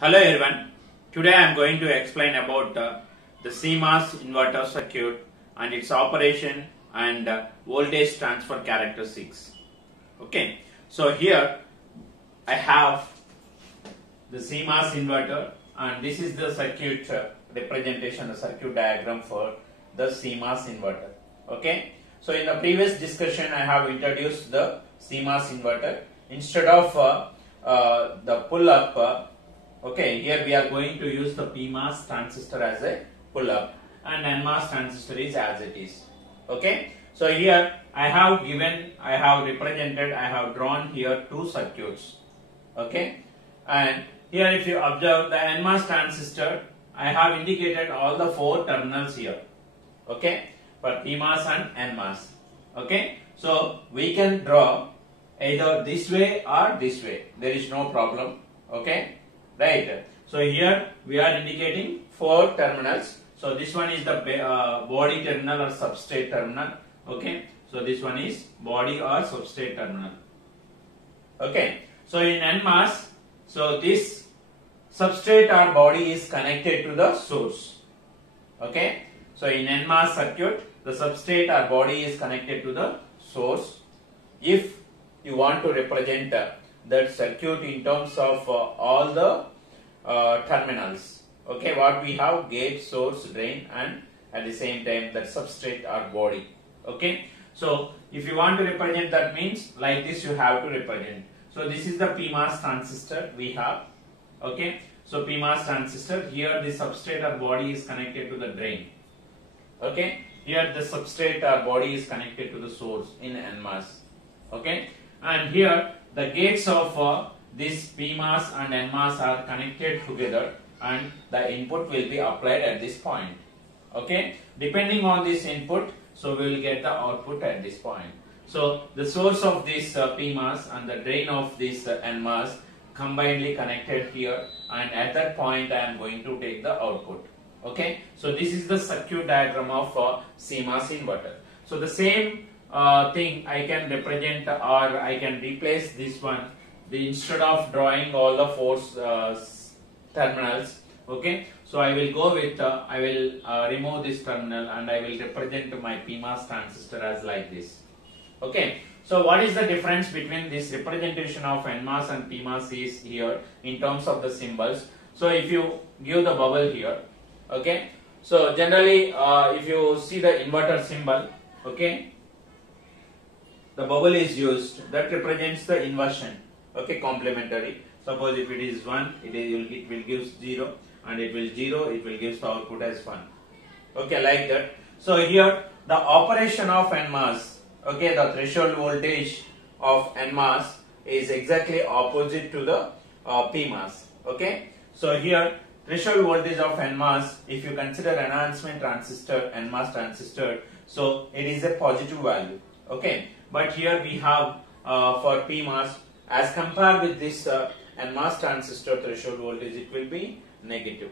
Hello everyone. Today I am going to explain about the CMOS inverter circuit and its operation and voltage transfer characteristics. Okay, so here I have the CMOS inverter and this is the circuit representation, the circuit diagram for the CMOS inverter. Okay, so in the previous discussion I have introduced the CMOS inverter. Instead of the pull-up, okay, here we are going to use the PMOS transistor as a pull-up and NMOS transistor is as it is. Okay, so here I have drawn here two circuits. Okay, and here if you observe the NMOS transistor, I have indicated all the four terminals here. Okay, for PMOS and NMOS. Okay, so we can draw either this way or this way. There is no problem. Okay. Right. So here we are indicating four terminals. So this one is the body terminal or substrate terminal. Okay. So this one is body or substrate terminal. Okay. So in NMOS, so this substrate or body is connected to the source. Okay. So in NMOS circuit, the substrate or body is connected to the source. If you want to represent that circuit in terms of all the terminals, okay, what we have: gate, source, drain, and at the same time that substrate or body. Okay, so if you want to represent, that means like this you have to represent. So this is the PMOS transistor we have. Okay, so PMOS transistor, here the substrate or body is connected to the drain. Okay, here the substrate or body is connected to the source in NMOS. Okay, and here the gates of this PMOS and NMOS are connected together and the input will be applied at this point. Okay, depending on this input, so we will get the output at this point. So the source of this PMOS and the drain of this NMOS combinedly connected here, and at that point I am going to take the output. Okay, so this is the circuit diagram of CMOS inverter. So the same thing I can represent, or I can replace this one. Instead of drawing all the four terminals, okay, so I will go with I will remove this terminal and I will represent my PMOS transistor as like this. Okay, so what is the difference between this representation of NMOS and PMOS is here in terms of the symbols. So if you give the bubble here, okay, so generally if you see the inverter symbol, okay, the bubble is used that represents the inversion. Okay, complementary. Suppose if it is 1, it will give 0, and it will 0, it will give the output as 1. Okay, like that. So here the operation of NMOS, okay, the threshold voltage of NMOS is exactly opposite to the PMOS. Okay, so here threshold voltage of NMOS, if you consider enhancement transistor, NMOS transistor, so it is a positive value. Okay, but here we have for PMOS, as compared with this NMOS transistor threshold voltage, it will be negative.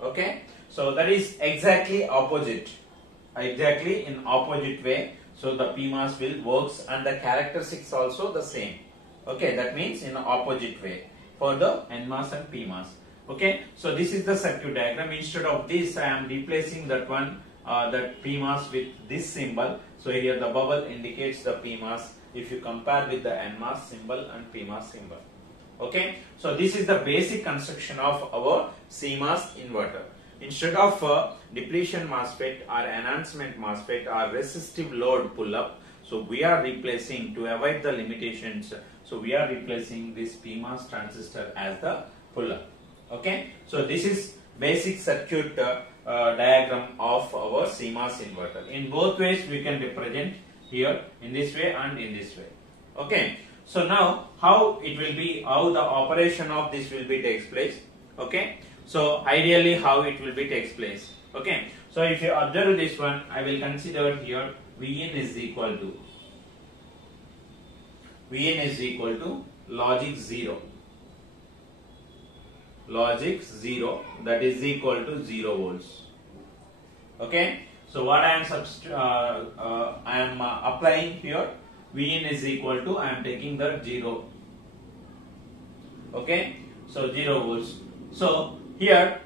Okay, so that is exactly opposite, exactly in opposite way. So the PMOS will works and the characteristics also the same. Okay, that means in the opposite way for the NMOS and PMOS. Okay, so this is the circuit diagram. Instead of this, I am replacing that one, that PMOS with this symbol. So here the bubble indicates the PMOS if you compare with the NMOS symbol and PMOS symbol. Okay, so this is the basic construction of our CMOS inverter. Instead of depletion MOSFET or enhancement MOSFET or resistive load pull-up, so we are replacing, to avoid the limitations, so we are replacing this PMOS transistor as the pull-up. Okay, so this is basic circuit diagram of our CMOS inverter. In both ways we can represent, here in this way and in this way. Okay, so now how it will be, how the operation of this will be takes place. Okay, so ideally how it will be takes place. Okay, so if you observe this one, I will consider here Vin is equal to logic 0, that is equal to 0 volts. Okay, so what I am applying here, Vin is equal to, I am taking the 0. Okay, so 0 volts. So here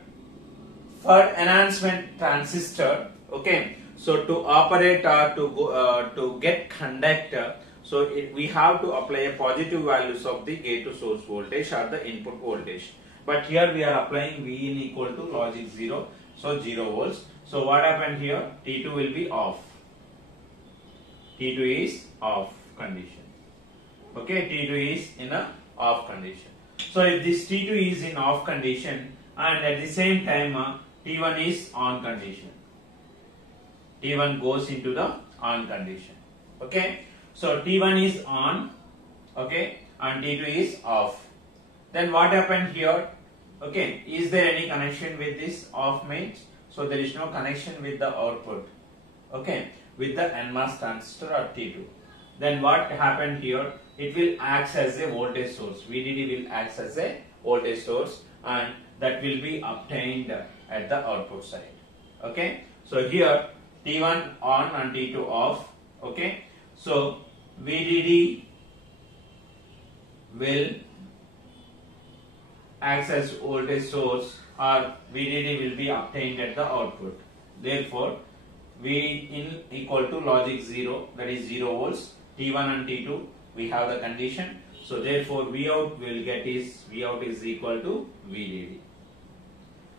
for enhancement transistor, okay, so to operate or to get conductor, so we have to apply a positive values of the gate to source voltage or the input voltage. But here we are applying Vin equal to logic 0, so 0 volts. So what happened here? T2 will be off. T2 is off condition. Okay, T2 is in a off condition. So if this T2 is in off condition and at the same time T1 is on condition, T1 goes into the on condition. Okay, so T1 is on, okay, and T2 is off. Then what happened here? Okay, is there any connection with this off mains? So there is no connection with the output, okay, with the NMOS transistor or T2. Then what happened here? It will act as a voltage source. VDD will act as a voltage source, and that will be obtained at the output side. Okay, so here T1 on and T2 off. Okay, so VDD will act as voltage source, or VDD will be obtained at the output. Therefore, V in equal to logic 0, that is 0 volts. T1 and T2 we have the condition. So therefore V out will get is V out is equal to VDD.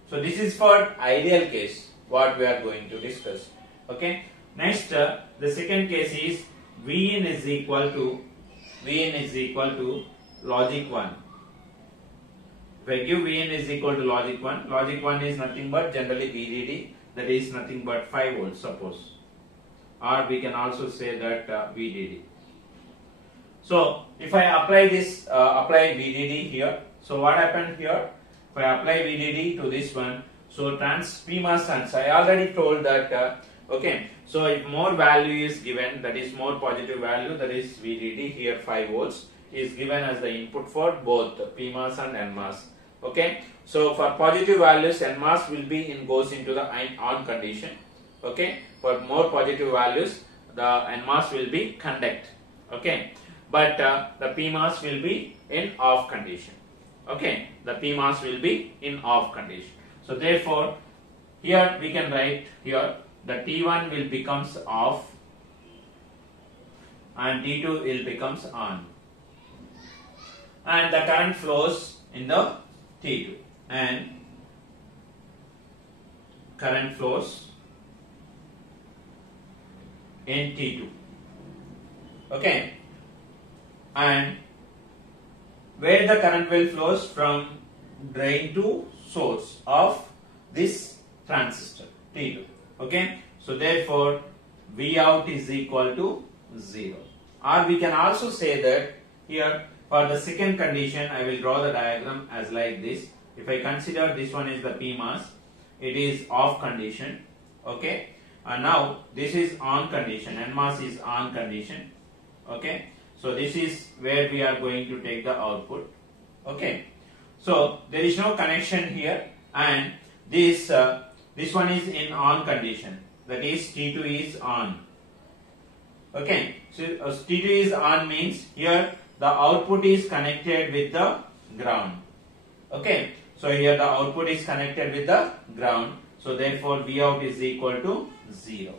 So this is for ideal case what we are going to discuss. Okay. Next the second case is Vin is equal to logic 1. If I give Vn is equal to logic 1 is nothing but generally VDD, that is nothing but 5 volts suppose, or we can also say that VDD. So if I apply this, apply VDD here, so what happened here? If I apply VDD to this one, so PMOS transistor, I already told that, okay, so if more value is given, that is more positive value, that is VDD, here 5 volts is given as the input for both PMOS and NMOS. Okay, so for positive values NMOS will be goes into the on condition. Okay, for more positive values the NMOS will be conduct. Okay, but the PMOS will be in off condition. Okay, the PMOS will be in off condition. So therefore here we can write here the T1 will becomes off and T2 will becomes on, and the current flows in the T2 and current flows in T2. Okay, and where the current will flows from drain to source of this transistor T2. Okay, so therefore V out is equal to 0, or we can also say that here for the second condition I will draw the diagram as like this. If I consider this one is the PMOS, it is off condition. Okay, and now this is on condition, NMOS is on condition. Okay, so this is where we are going to take the output. Okay, so there is no connection here, and this one is in on condition, that is T2 is on. Okay, so T2 is on means here the output is connected with the ground. Okay, so here the output is connected with the ground, so therefore V out is equal to 0.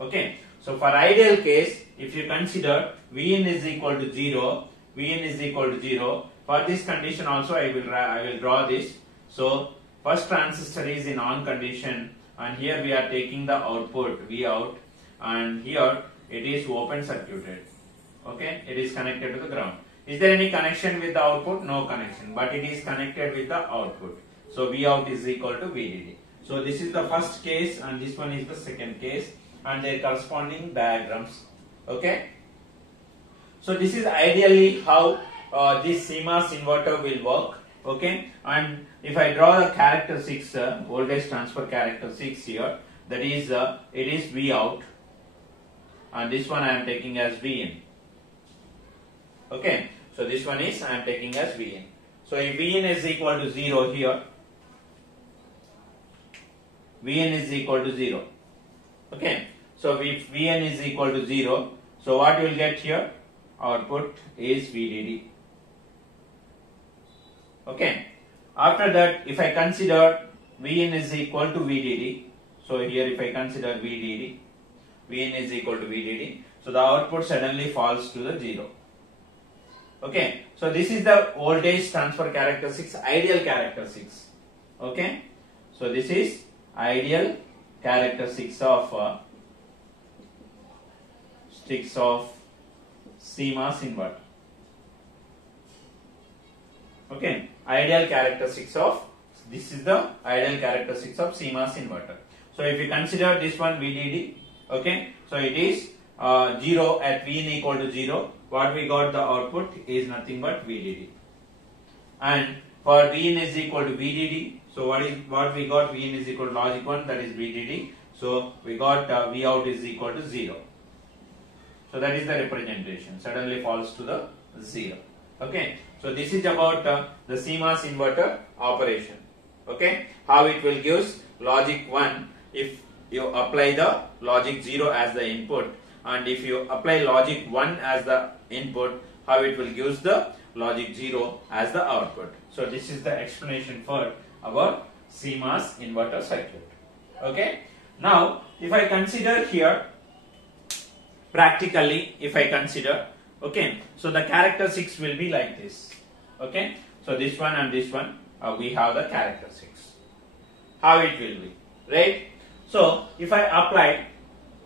Okay, so for ideal case, if you consider Vin is equal to 0, Vin is equal to 0, for this condition also I will draw this. So first transistor is in on condition, and here we are taking the output V out, and here it is open circuited. Okay, it is connected to the ground. Is there any connection with the output? No connection, but it is connected with the output. So V out is equal to VDD. So this is the first case and this one is the second case, and their corresponding diagrams. Okay, so this is ideally how this CMOS inverter will work. Okay, and if I draw the characteristics, voltage transfer characteristics here, that is it is V out, and this one I am taking as Vin. Okay, so this one is I am taking as Vn. So if Vn is equal to 0 here, Vn is equal to 0. Okay, so if Vn is equal to 0, so what you will get here? Output is VDD. Okay, After that, if I consider Vin is equal to VDD, so here if I consider VDD, Vin is equal to VDD, so the output suddenly falls to the 0. Okay, so this is the voltage transfer characteristics, ideal characteristics. Okay, so this is ideal characteristics of CMOS inverter. Okay, ideal characteristics of, this is the ideal characteristics of CMOS inverter. So if you consider this one VDD, okay, so it is 0 at Vin equal to 0. What we got, the output is nothing but VDD. And for Vin is equal to VDD, so what we got, Vin is equal to logic 1, that is VDD. So we got Vout is equal to 0. So that is the representation, suddenly falls to the 0. Okay, so this is about the CMOS inverter operation. Okay, how it will gives logic 1 if you apply the logic 0 as the input, and if you apply logic 1 as the input, how it will gives the logic 0 as the output. So this is the explanation for our CMOS inverter circuit. Okay, now if I consider here practically, if I consider, okay, so the characteristics will be like this. Okay, so this one and this one, we have the characteristics, how it will be, right? So if I apply,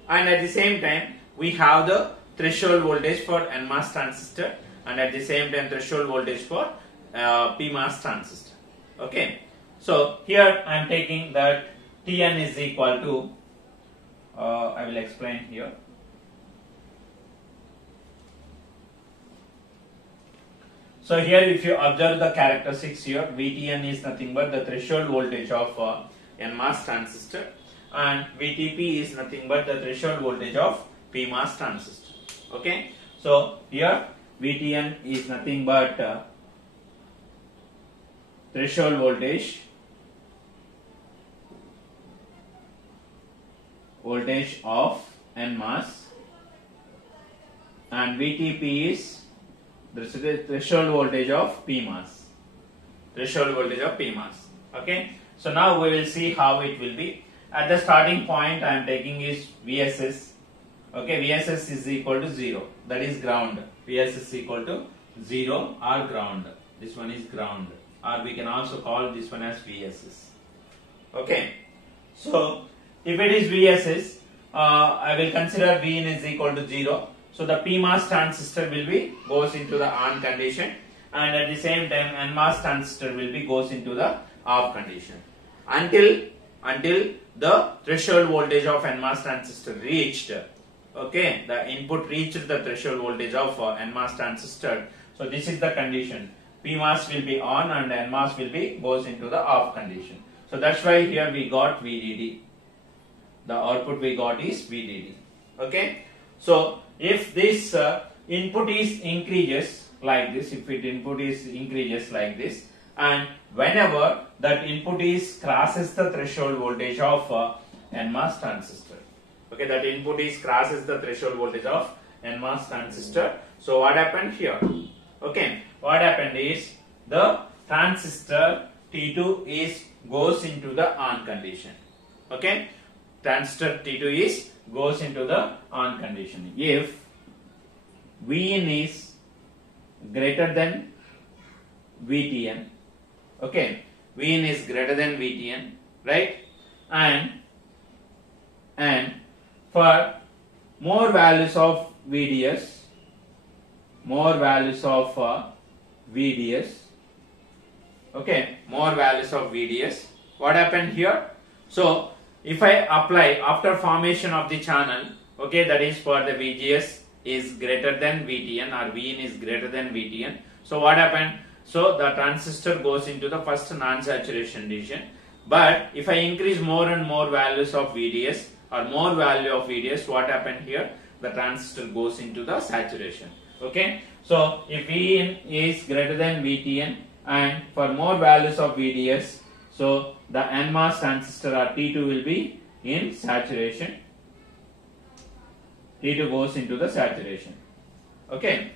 and at the same time we have the threshold voltage for NMOS transistor, and at the same time threshold voltage for PMOS transistor. Okay, so here I am taking that Tn is equal to, I will explain here. So here if you observe the characteristics here, VTN is nothing but the threshold voltage of NMOS transistor, and VTP is nothing but the threshold voltage of PMOS transistor. Okay, so here VTN is nothing but threshold voltage of NMOS, and VTP is the threshold voltage of PMOS. Okay, so now we will see how it will be. At the starting point I am taking is VSS. Okay, VSS is equal to 0, that is ground. VSS is equal to 0 or ground. This one is ground, or we can also call this one as VSS. Okay, so if it is VSS, I will consider Vin is equal to 0. So the PMOS transistor will be goes into the on condition, and at the same time NMOS transistor will be goes into the off condition until the threshold voltage of NMOS transistor reached. Okay, the input reached the threshold voltage of NMOS transistor. So this is the condition. PMOS will be on and NMOS will be goes into the off condition. So that's why here we got VDD. The output we got is VDD. Okay, so if this input is increases like this, if it input is increases like this, and whenever that input is crosses the threshold voltage of NMOS transistor, okay, that input is crosses the threshold voltage of NMOS transistor. So what happened here? Okay, what happened is the transistor T2 is goes into the on condition. Okay, transistor T2 is goes into the on condition if Vin is greater than VTN. Okay, Vin is greater than VTN, right? And for more values of VDS, okay, more values of VDS, what happened here? So if I apply after formation of the channel, okay, that is for the VGS is greater than VTN or Vin is greater than VTN. So what happened? So the transistor goes into the first non-saturation region. But if I increase more and more values of VDS or more value of VDS, what happened here? The transistor goes into the saturation. Okay, so if Vin is greater than VTN and for more values of VDS, so the NMOS transistor or T2 will be in saturation. T2 goes into the saturation. Okay,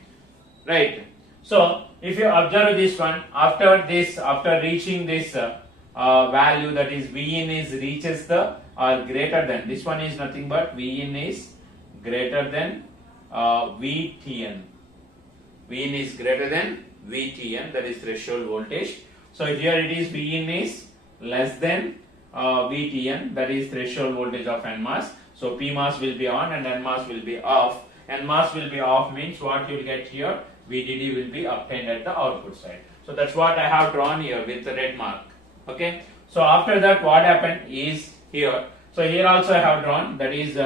right. So if you observe this one, after reaching this value, that is V in is reaches the or greater than, this one is nothing but V in is greater than VTN. V in is greater than VTN, that is threshold voltage. So here it is V in is less than VTN, that is threshold voltage of NMOS. So PMOS will be on and NMOS will be off. NMOS will be off means what you will get here, VDD will be obtained at the output side. So that's what I have drawn here with the red mark. Okay. So after that, what happened is here. So here also I have drawn, that is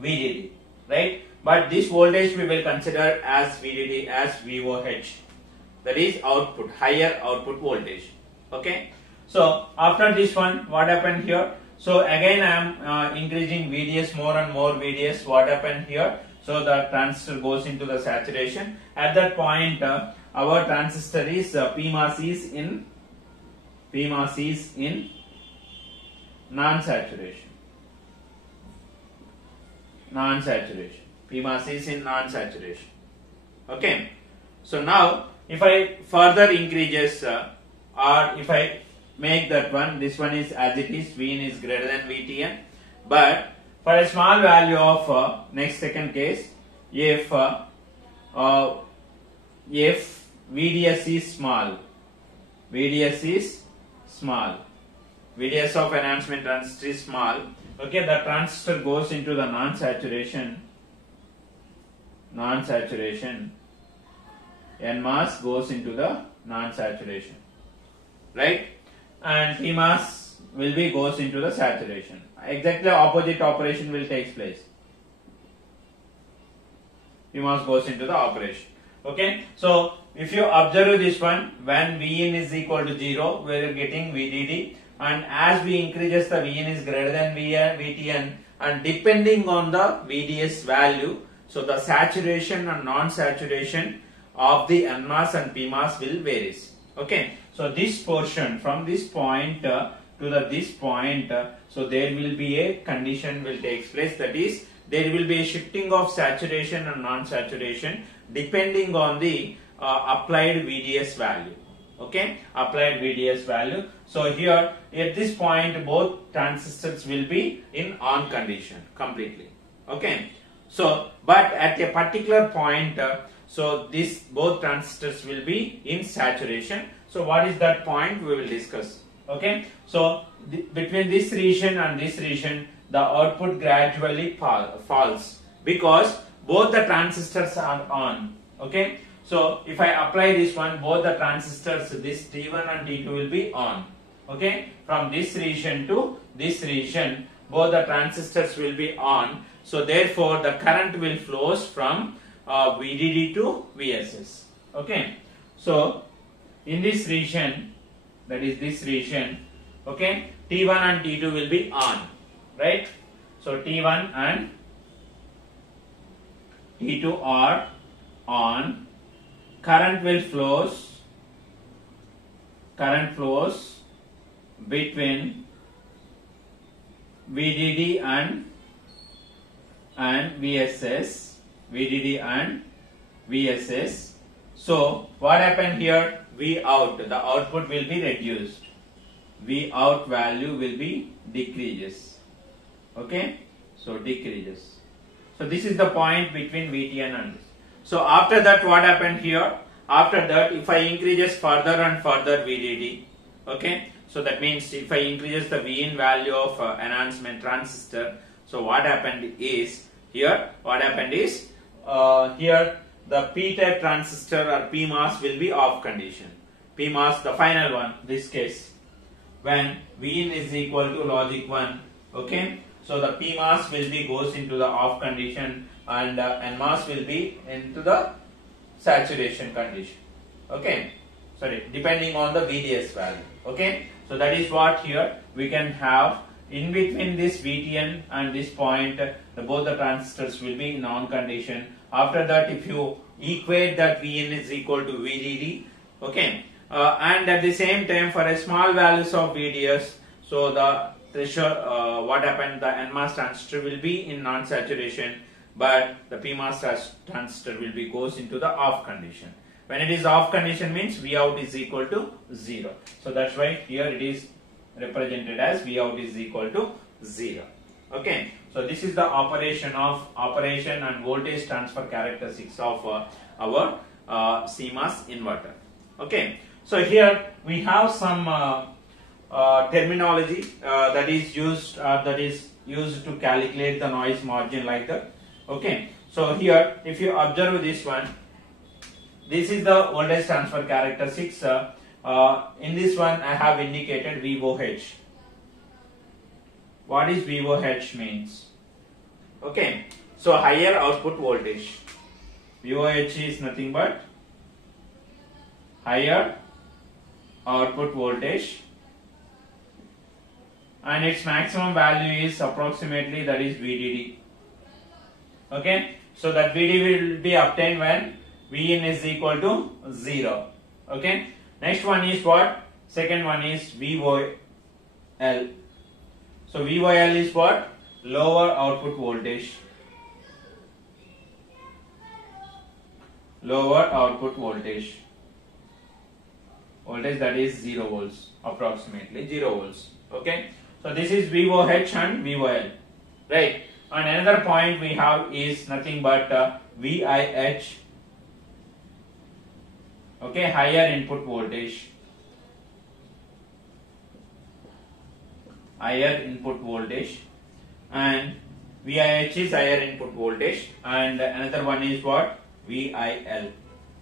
VDD, right? But this voltage we will consider as VDD, as VOH, that is output, higher output voltage. Okay. So after this one, what happened here? So again I am increasing VDS, more and more VDS. What happened here? So the transistor goes into the saturation. At that point, our transistor is PMOS is in non-saturation. PMOS is in non-saturation. Okay. So now, if I further increases or if I make that one, this one is as it is, V in is greater than VTN. But for a small value of next second case, if VDS is small, VDS of enhancement transistor is small, okay, the transistor goes into the non-saturation, NMOS goes into the non-saturation, right? And PMOS will be goes into the saturation. Exactly opposite operation will take place. PMOS goes into the operation. Okay. So if you observe this one, when Vin is equal to 0, we are getting VDD, and as we increases the Vin is greater than VTN, and depending on the VDS value, so the saturation and non-saturation of the NMOS and PMOS will varies. Okay. So this portion from this point to this point, so there will be a condition will take place, that is there will be a shifting of saturation and non-saturation depending on the applied VDS value. Okay, applied VDS value. So here at this point both transistors will be in on condition completely. Okay. So but at a particular point, so this both transistors will be in saturation. So what is that point, we will discuss. Okay. So between this region and this region, the output gradually falls because both the transistors are on. Okay. So if I apply this one, both the transistors, this T1 and T2 will be on. Okay. From this region to this region, both the transistors will be on. So therefore the current will flows from VDD to VSS. Okay. So in this region, that is this region, okay, T1 and T2 will be on, right? So T1 and T2 are on. Current flows between VDD and VSS, VDD and VSS. So what happened here? V out, the output will be reduced. V out value will be decreases. Okay, so decreases. So this is the point between VTN and this. So after that, what happened here? After that, if I increases further and further VDD, okay, so that means if I increases the Vin value of enhancement transistor, so what happened is here, here the P-type transistor or PMOS will be off condition. PMOS, the final one, this case, when Vin is equal to logic 1, okay, so the PMOS will be goes into the off condition and NMOS will be into the saturation condition. Okay, sorry, depending on the VDS value. Okay, so that is what here we can have. In between this VTN and this point, both the transistors will be in on condition. After that, if you equate that Vn is equal to VDD, okay, and at the same time for a small values of VDS, so the threshold, what happened, the NMOS transistor will be in non-saturation, but the PMOS transistor will be goes into the off condition. When it is off condition means V out is equal to 0. So that's why here it is represented as V out is equal to 0. Okay. So this is the operation and voltage transfer characteristics of our CMOS inverter. Okay. So here we have some terminology that is used to calculate the noise margin like that. Okay. So here if you observe this one, this is the voltage transfer characteristics. In this one I have indicated VOH. What is VOH means? Okay. So higher output voltage. VOH is nothing but higher output voltage, and its maximum value is approximately, that is VDD. Okay. So that VDD will be obtained when Vin is equal to 0. Okay. Next one is what? Second one is VOL. So VOL is what? Lower output voltage. Lower output voltage. Voltage that is 0 volts, approximately 0 volts. Okay. So this is VOH and VOL. Right. And another point we have is nothing but VIH. Okay, higher input voltage. Higher input voltage, and VIH is higher input voltage, and another one is what? VIL.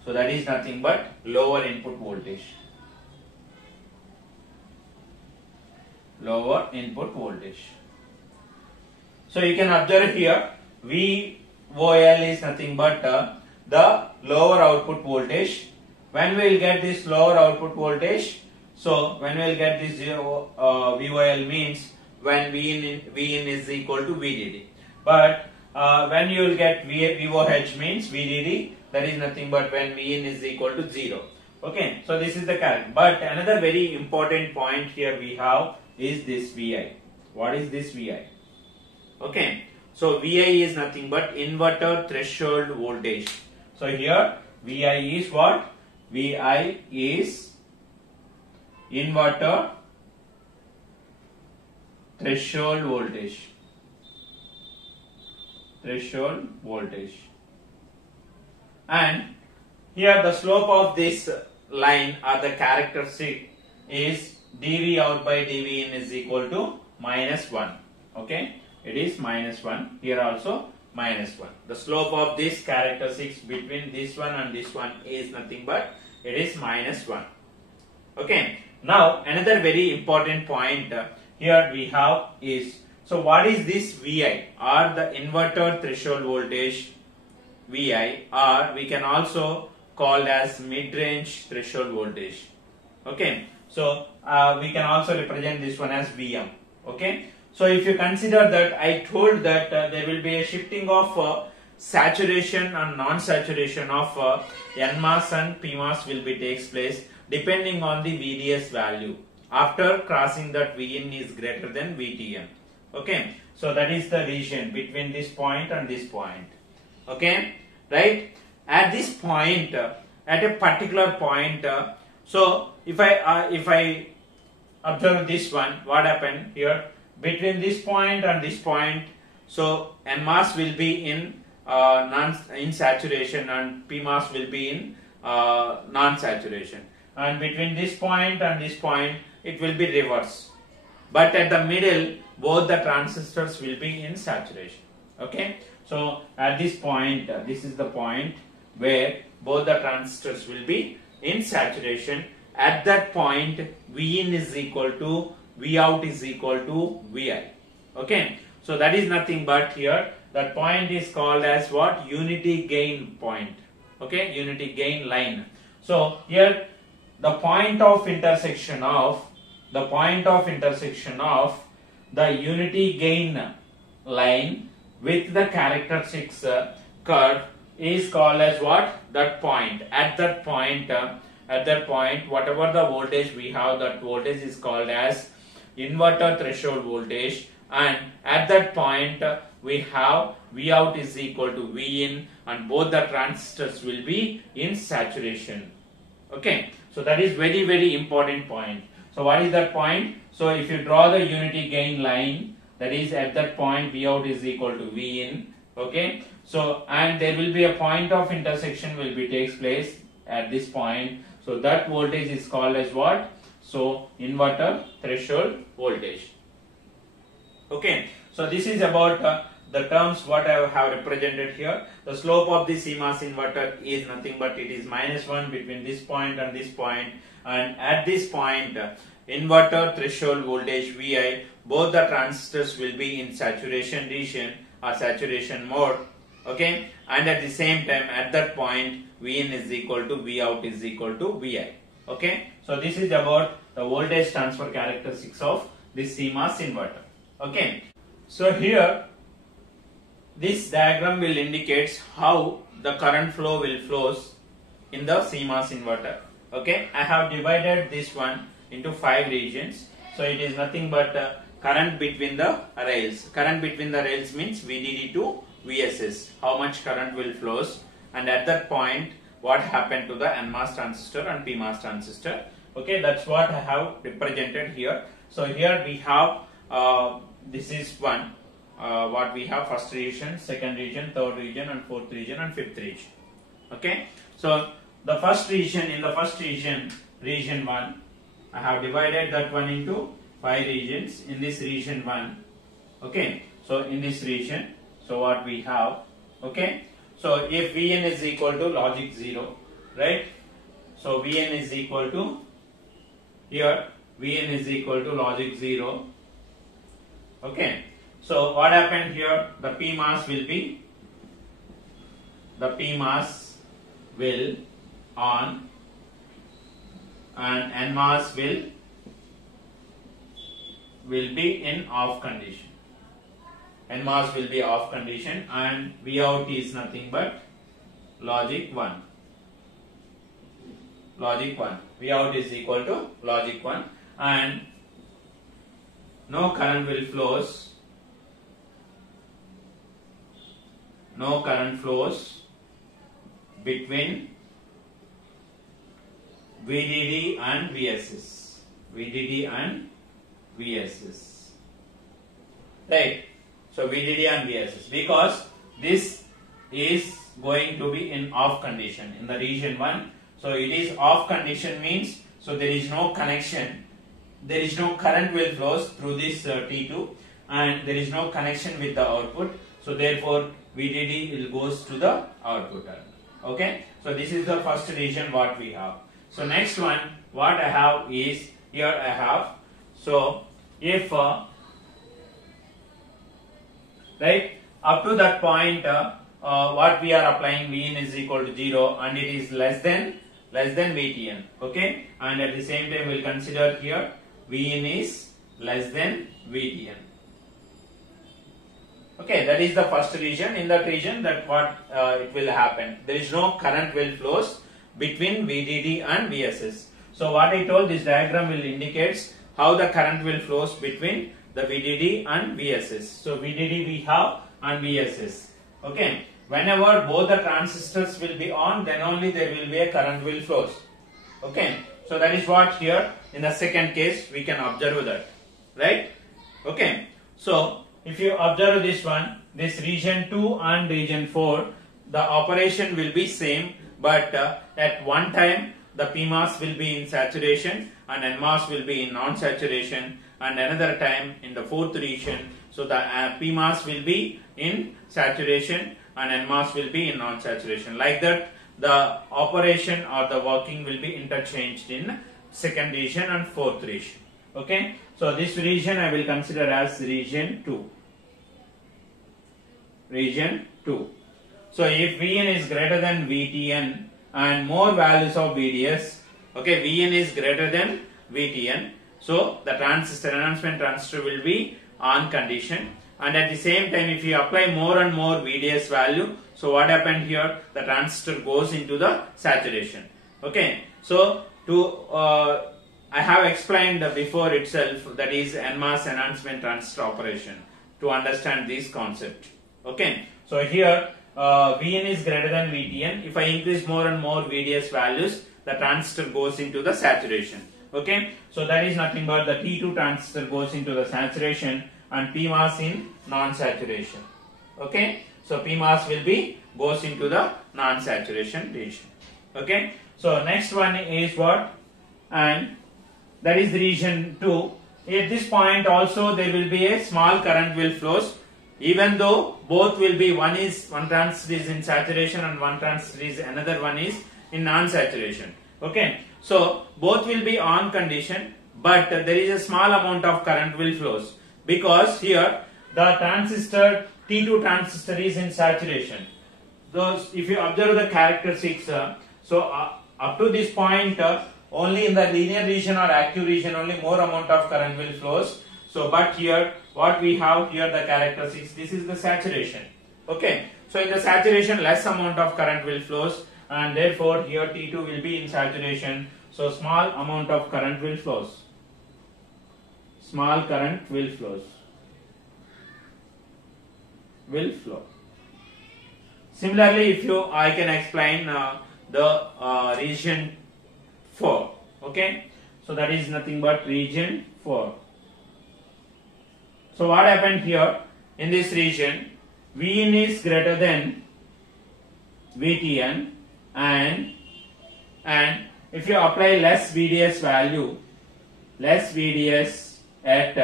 So that is nothing but lower input voltage. Lower input voltage. So you can observe here VOL is nothing but the lower output voltage. When we will get this lower output voltage? So when we will get this VOL means when Vin is equal to VDD. But when you will get VOH means VDD, that is nothing but when Vin is equal to 0. Okay, so this is the current. But another very important point here we have is this VI. What is this VI? Okay, so VI is nothing but inverter threshold voltage. So here VI is what? VI is inverter threshold voltage. Threshold voltage. And here the slope of this line or the characteristic is dV out by dV in is equal to -1. Okay, it is -1. Here also -1. The slope of this characteristics between this one and this one is nothing but it is -1. Okay. Now another very important point here we have is, so what is this VI or the inverter threshold voltage VI, or we can also call as mid-range threshold voltage. Okay. So we can also represent this one as VM. Okay. So if you consider that I told that there will be a shifting of saturation and non-saturation of NMOS and PMOS will be takes place depending on the VDS value after crossing that Vin is greater than VTM. Okay. So that is the region between this point and this point. Okay. Right. At this point, at a particular point, so if I observe this one, what happened here? Between this point and this point, so NMOS will be in saturation and PMOS will be in non-saturation, and between this point and this point it will be reverse, but at the middle both the transistors will be in saturation. Okay, so at this point, this is the point where both the transistors will be in saturation. At that point Vin is equal to Vout is equal to Vi. Okay, so that is nothing but here that point is called as what? Unity gain point. Okay, unity gain line. So here the point of intersection of the unity gain line with the characteristics curve is called as what? That point. At that point, whatever the voltage we have, that voltage is called as inverter threshold voltage, and at that point we have V out is equal to V in, and both the transistors will be in saturation. Okay, so that is very, very important point. So what is that point? So if you draw the unity gain line, that is at that point V out is equal to V in. Okay, so and there will be a point of intersection will be takes place at this point. So that voltage is called as what? So inverter threshold voltage. Okay, so this is about the terms what I have represented here. The slope of the CMOS inverter is nothing but it is -1 between this point and this point, and at this point inverter threshold voltage Vi, both the transistors will be in saturation region or saturation mode. Okay, and at the same time at that point Vin is equal to V out is equal to Vi. Okay, so this is about the voltage transfer characteristics of this CMOS inverter. Okay, so here this diagram will indicate how the current flow will flows in the CMOS inverter. Okay, I have divided this one into 5 regions. So it is nothing but current between the rails. Current between the rails means VDD to VSS. How much current will flows, and at that point what happened to the NMOS transistor and PMOS transistor. Okay, that's what I have represented here. So here we have this is one. What we have: first region, second region, third region, and fourth region, and fifth region. Okay, so the first region, in the first region, region 1, I have divided that one into 5 regions. In this region 1, okay, so in this region, so what we have, okay, so if Vn is equal to logic 0, right, so Vn is equal to, here Vn is equal to logic 0, okay. So what happened here? The PMOS will on, and NMOS will be in off condition. NMOS will be off condition, and V out is nothing but logic 1. Logic 1. V out is equal to logic 1, and no current will flows. No current flows between VDD and VSS. VDD and VSS. Right. So VDD and VSS, because this is going to be in off condition in the region 1. So it is off condition means, so there is no connection. There is no current will flows through this T2, and there is no connection with the output. So therefore VDD will goes to the output. Okay, so this is the first region what we have. So next one what I have is, here I have, so if right up to that point what we are applying, Vin is equal to 0 and it is less than Vtn. Okay, and at the same time we will consider here Vin is less than Vtn. Okay, that is the first region. In that region, that what it will happen, there is no current will flows between VDD and VSS. So what I told, this diagram will indicates how the current will flows between the VDD and VSS. So VDD we have and VSS. Okay, whenever both the transistors will be on, then only there will be a current will flows. Okay, so that is what here in the second case we can observe that, right? Okay, so if you observe this one, this region 2 and region 4, the operation will be same, but at one time the PMOS will be in saturation and NMOS will be in non-saturation, and another time in the fourth region, so the PMOS will be in saturation and NMOS will be in non-saturation. Like that, the operation or the working will be interchanged in second region and fourth region. Okay, so this region I will consider as region 2. Region 2. So if Vn is greater than Vtn and more values of VDS, okay, Vn is greater than Vtn, so the transistor, enhancement transistor will be on condition, and at the same time if you apply more and more VDS value, so what happened here, the transistor goes into the saturation. Okay, so to I have explained before itself, that is NMOS enhancement transistor operation. to understand this concept. Okay, so here Vn is greater than Vtn. If I increase more and more VDS values, the transistor goes into the saturation. Okay, so that is nothing but the T2 transistor goes into the saturation and PMOS in non-saturation. Okay, so PMOS will be goes into the non-saturation region. Okay, so next one is what? And that is the region 2. At this point also there will be a small current will flows, even though both will be one transistor is in saturation and one transistor is another one is in non-saturation. Okay, so both will be on condition, but there is a small amount of current will flows because here the transistor T2 transistor is in saturation. Those, if you observe the characteristics, up to this point only in the linear region or active region only more amount of current will flows. So but here what we have here the characteristics, this is the saturation. Okay, so in the saturation less amount of current will flows and therefore here T2 will be in saturation, so small amount of current will flows. Small current will flows. Will flow. Similarly, if I can explain the region 4. Okay, so that is nothing but region 4. So what happened here in this region? Vn is greater than Vtn, and if you apply less VDS value, less VDS at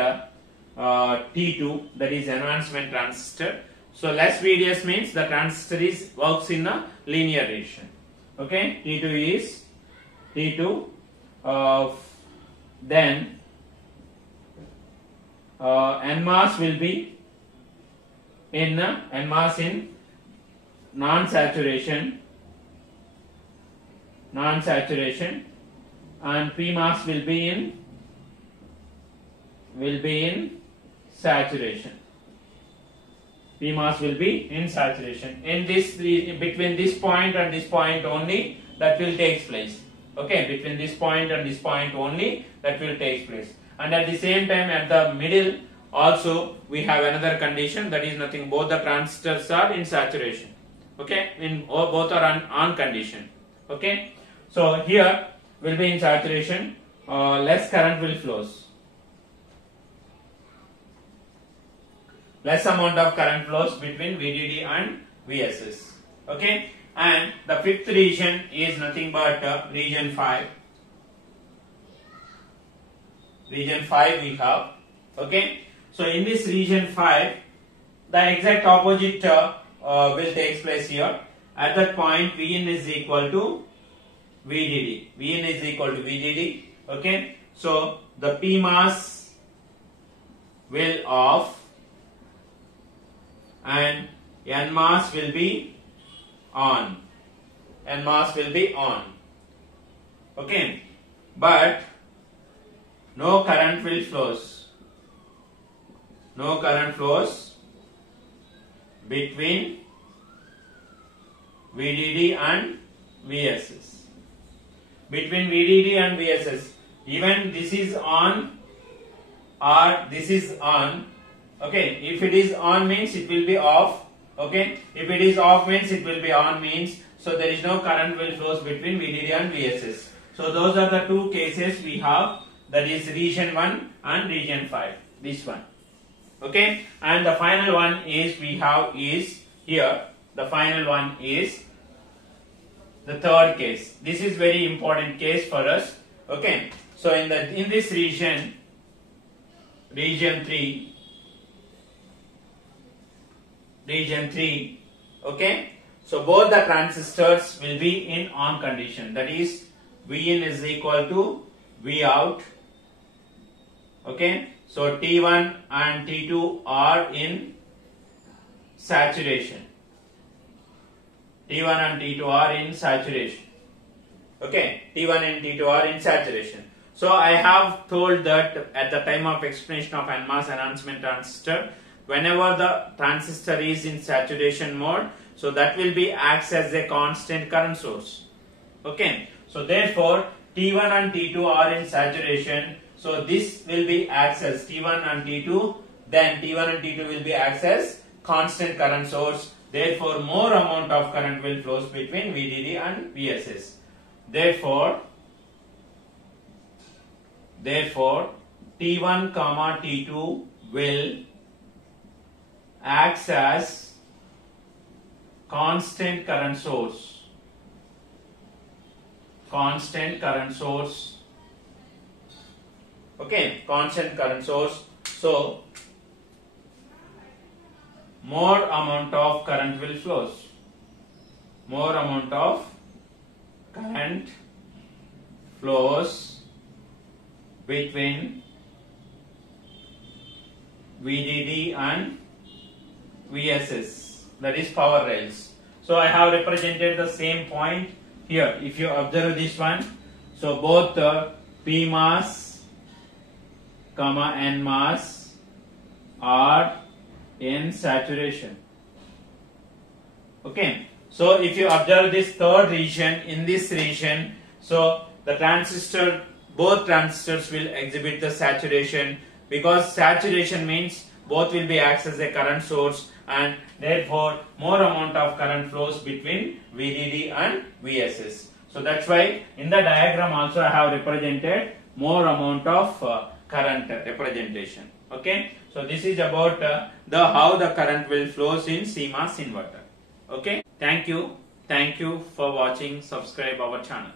T2, that is enhancement transistor. So less VDS means the transistor works in a linear region. Okay, T2 is T2. Then NMOS will be in NMOS in non-saturation, and PMOS will be in saturation. PMOS will be in saturation. In this between this point and this point only that will take place. Okay, between this point and this point only that will take place. And at the same time at the middle also we have another condition, that is nothing, both the transistors are in saturation. Okay, both are on condition. Okay, so here will be in saturation, less current will flows. Less amount of current flows between VDD and VSS. Okay, and the fifth region is nothing but region 5. Region 5 we have. Okay, so in this region 5, the exact opposite will take place here. At that point, Vn is equal to VDD. Vn is equal to VDD. Okay, so the PMOS will off and NMOS will be on. NMOS will be on. Okay, but no current will flows. No current flows between VDD and VSS. Between VDD and VSS, even this is on or this is on. Okay, if it is on means it will be off. Okay, if it is off means it will be on means, so there is no current will flows between VDD and VSS. So those are the two cases we have, that is region 1 and region 5, this one. Okay, and the final one is we have is here, the final one is the third case. This is very important case for us. Okay, so in this region 3, okay, so both the transistors will be in on condition, that is Vin is equal to Vout. Okay, so T1 and T2 are in saturation. T1 and T2 are in saturation. Okay, T1 and T2 are in saturation. So I have told that at the time of explanation of NMOS enhancement transistor, whenever the transistor is in saturation mode, so that will be acts as a constant current source. Okay, so therefore T1 and T2 are in saturation, so this will be acts as T1 and T2 then T1 and T2 will be acts as constant current source. Therefore, more amount of current will flows between VDD and VSS. Therefore, T1 comma T2 will acts as constant current source. Constant current source. Okay, constant current source. So, more amount of current will flows. More amount of current flows between VDD and VSS, that is power rails. So I have represented the same point here. If you observe this one, so both P mass comma N mass are in saturation. Okay, so if you observe this third region, in this region, so the transistor, both transistors will exhibit the saturation, because saturation means both will be acts as a current source, and therefore more amount of current flows between VDD and VSS. So that's why in the diagram also I have represented more amount of current representation. Okay, so this is about how the current will flows in CMOS inverter. Okay, thank you for watching. Subscribe our channel.